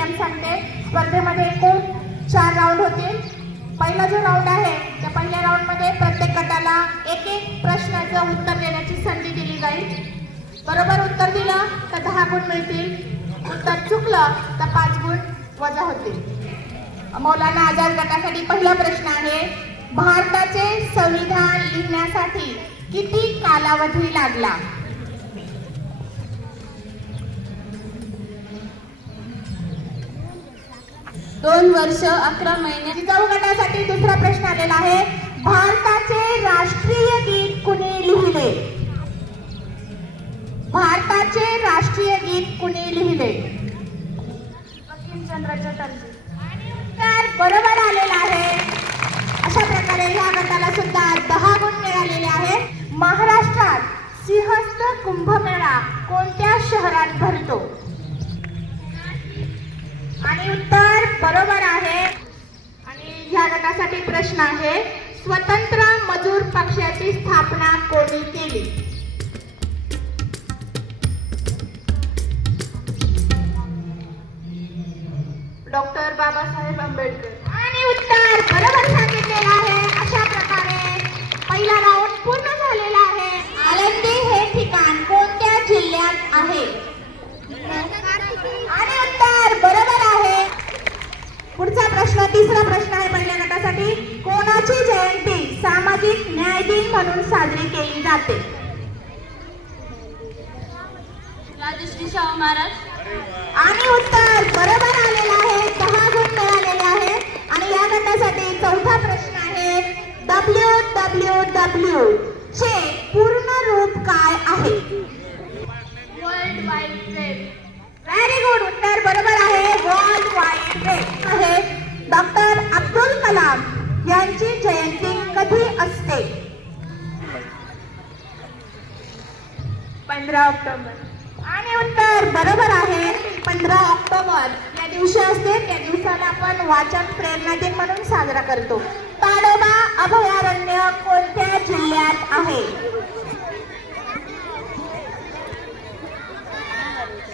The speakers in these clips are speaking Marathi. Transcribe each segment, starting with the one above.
नियम सांगते. स्पर्धेमध्ये एकूण 4 राऊंड होतील. पहिला जो राऊंड आहे त्या पहिल्या राऊंडमध्ये प्रत्येक गटाला एक प्रश्नाचं उत्तर देण्याची संधी दिली जाईल. बरोबर उत्तर दिलं तर 10 गुण मिळतील. उत्तर चुकलं तर 5 गुण वजा होतील. मौलाना आझाद गटासाठी पहिला प्रश्न आहे, भारताचे संविधान लिहिण्यासाठी किती कालावधी लागला? दोन वर्ष 11 महिने. जिजाऊ गटासाठी दुसरा प्रश्न आलेला आहे, भारताचे राष्ट्रीय गीत कुणी लिहिले? भारताचे राष्ट्रीय गीत कुणी लिहिले? बंकिमचंद्र चटर्जी. तर बरोबर आलेला आहे. अशा प्रकारे या गटाला सुद्धा 10 गुण मिळालेले आहेत. महाराष्ट्रात सिंहस्थ कुंभमेळा कोणत्या शहरात भरतो? आणि उत्तर बरोबर आहे. आणि या गटासाठी प्रश्न आहे, स्वतंत्र मजूर पक्षाची स्थापना कोणी केली? डॉक्टर बाबासाहेब आंबेडकर. आणि उत्तर बरोबर सांगितलेलं आहे. अशा प्रकारे पहिला राऊंड पूर्ण झालेला आहे. आळंदी हे ठिकाण कोणत्या जिल्ह्यात आहे? आणि उत्तर बरोबर आहे. पुढचा प्रश्न, तिसरा प्रश्न आहे पहिल्या गटासाठी, कोणाची जयंती सामाजिक न्याय दिन म्हणून साजरी केली जाते? राजश्री शाहू महाराज. आणि उत्तर बरोबर आलेलं आहे. 10 गुण मिळालेले आहेत. आणि या गटासाठी चौथा प्रश्न आहे, WWW चे पूर्ण रूप काय आहे? World wide web. Very good. उत्तर बरोबर आहे. वर्ल्ड वाईड वेब आहे. डॉक्टर अब्दुल कलाम यांची जयंती कधी असते? 15 ऑक्टोबर. आणि उत्तर बरोबर आहे. 15 ऑक्टोबर या दिवशी असते. त्या दिवसाला आपण वाचन प्रेरणा दिन म्हणून साजरा करतो. ताडोबा अभयारण्य कोणत्या जिल्ह्यात आहे?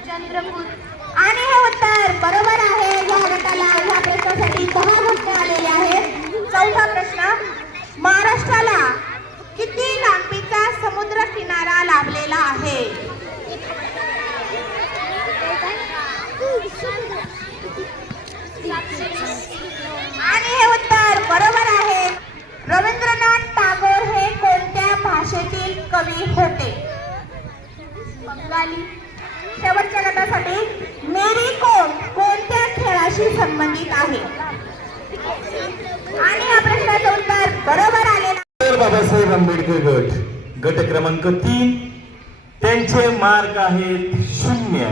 चंद्रपूर. आणि हे उत्तर बरोबर आहे. या गटाला या प्रश्नासाठी 10 गुण मिळालेले आहेत. चौथा प्रश्न, महाराष्ट्राला किती लांबीचा समुद्र किनारा लाभलेला आहे? आणि हे उत्तर बरोबर आहे. रवींद्रनाथ टागोर हे कोणत्या भाषेतील कवी होते? बंगाली. शेवटच्या गटासाठी, मेरी कोम कोणत्या खेळाशी संबंधित आहे? आणि या प्रश्नाचं उत्तर बरोबर आलेलं. बाबासाहेब आंबेडकर गट क्रमांक 3, त्यांचे मार्क आहेत 0.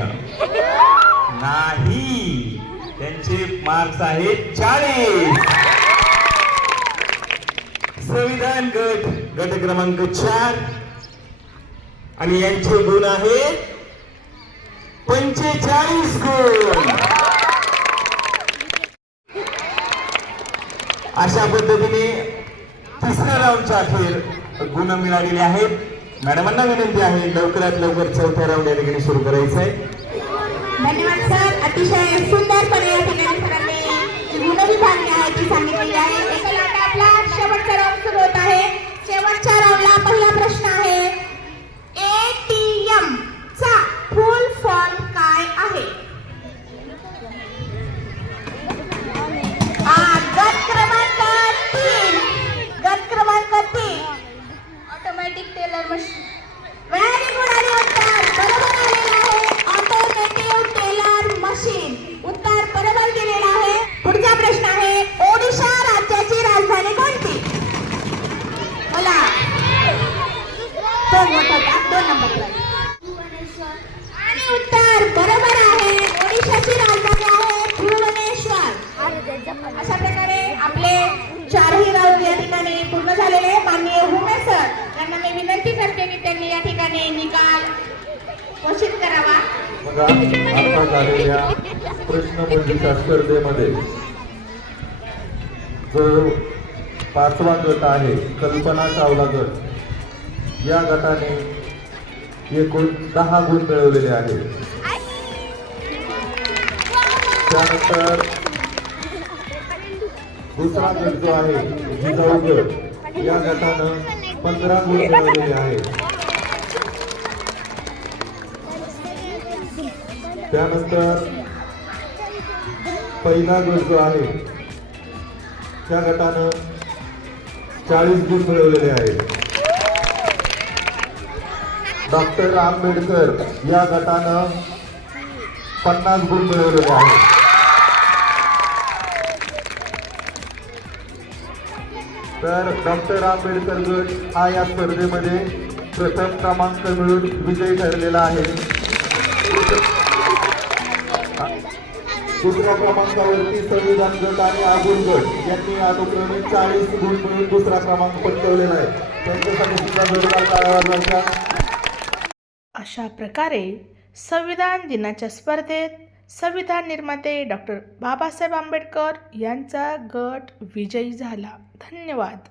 नाही, त्यांचे मार्क्स आहेत 40. संविधान गट क्रमांक 4 आणि यांचे गुण आहेत 45 गुण. अशा पद्धतीने तिसऱ्या राऊंडच्या अखेर गुण मिळालेले आहेत. मॅडमांना विनंती आहे लवकरात लवकर चौथ्या राऊंड या ठिकाणी सुरू करायचं आहे. धन्यवाद सर. अतिशय सुंदरपणे या ठिकाणी सरांनी जी गुण विभागणी आहे ती सांगितलेली आहे. एका लाटा आपला शेवटचा राऊंड सुरू होत आहे. शेवटच्या राऊंडला पहिला प्रश्न आहे, ATM चा फुल फॉर्म काय आहे? गट क्रमांक 3. गट क्रमांक 3. Automatic teller machine. Very good. आणि उत्तर बरोबर आलेलं आहे. Automotive teller machine. उत्तर बरोबर दिलेलं आहे. पुढचा प्रश्न आहे, ओडिशा राज्याची राजधानी कोणती? बोला. 2 नंबरला. आणि उत्तर बरोबर आहे. ओडिशाची राजधानी आहे भुवनेश्वर. अशा प्रकारे आपले 4ही राऊंड या ठिकाणी पूर्ण झालेले. माननीय हुमे सर यांना मी विनंती करते की त्यांनी या ठिकाणी निकाल घोषित करावा. बघा, आता झालेल्या प्रश्नमंजुषा स्पर्धेमध्ये जो 5वा गट आहे, कल्पना चावला गट, या गटाने एकूण 10 गुण मिळवलेले आहेत. त्यानंतर दुसरा गट जो आहे जिजाऊ गट या गटानं 15 गुण मिळवलेले आहेत. त्यानंतर पहिला गट जो आहे त्या गटानं 40 गुण मिळवलेले आहेत. डॉक्टर आंबेडकर या गटानं 50 गुण मिळवलेले आहेत. तर डॉक्टर आंबेडकर गट हा या स्पर्धेमध्ये प्रथम क्रमांक मिळून विजयी ठरलेला आहे. दुसऱ्या क्रमांकावरती संविधान गट आणि आगुल गट यांनी अनुक्रमे 40 गुण मिळून दुसरा क्रमांक पटकावलेला आहे. त्यांच्यासाठी सुद्धा जोरदार टाळ्या वाजवायच्या. अशा प्रकारे संविधान दिनाच्या स्पर्धेत संविधान निर्माते डॉक्टर बाबासाहेब आंबेडकर यांचा गट विजयी झाला. धन्यवाद.